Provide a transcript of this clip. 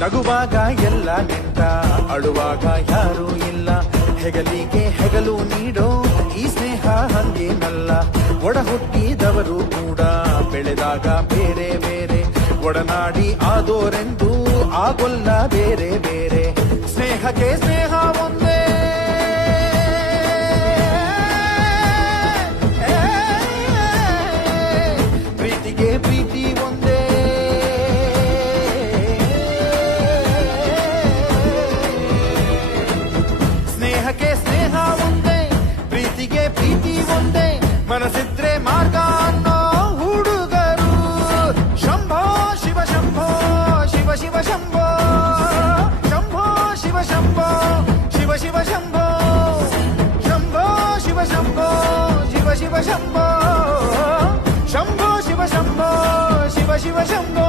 ನಗುವಾಗ ಎಲ್ಲ ನಿಂತ ಅಳುವಾಗ ಯಾರೂ ಇಲ್ಲ, ಹೆಗಲಿಗೆ ಹೆಗಲು ನೀಡೋ ಈ ಸ್ನೇಹ ಹಂಗೇನಲ್ಲ. ಒಡ ಹುಟ್ಟಿದವರು ಕೂಡ ಬೆಳೆದಾಗ ಬೇರೆ ಬೇರೆ, ಒಡನಾಡಿ ಆದೋರೆಂದು ಆಗೊಲ್ಲ ಬೇರೆ ಬೇರೆ. ಸ್ನೇಹಕ್ಕೆ ಸ್ನೇಹ ಒಂದೇ, ಪ್ರೀತಿಗೆ ಪ್ರೀತಿ ಒಂದೇ. ಸ್ನೇಹಕ್ಕೆ ಸ್ನೇಹ ಒಂದೇ, ಪ್ರೀತಿಗೆ ಪ್ರೀತಿ ಒಂದೇ. ಮನಸ್ಸಿದ್ರೆ ಮಾರ್ಗ ಅನ್ನೋ ಹುಡುಗರು. ಶಂಭೋ ಶಿವ ಶಂಭೋ ಶಿವ ಶಿವ ಶಂಭೋ, ಶಂಭೋ ಶಿವ ಶಂಭೋ ಶಿವ ಶಿವ ಶಂಭೋ, ಶಂಭೋ ಶಿವ ಶಂಭೋ ಶಿವ ಶಿವ ಶಂಭೋ, ಶಂಭೋ ಶಿವ ಶಂಭೋ ಶಿವ ಶಿವ ಶಂಭೋ.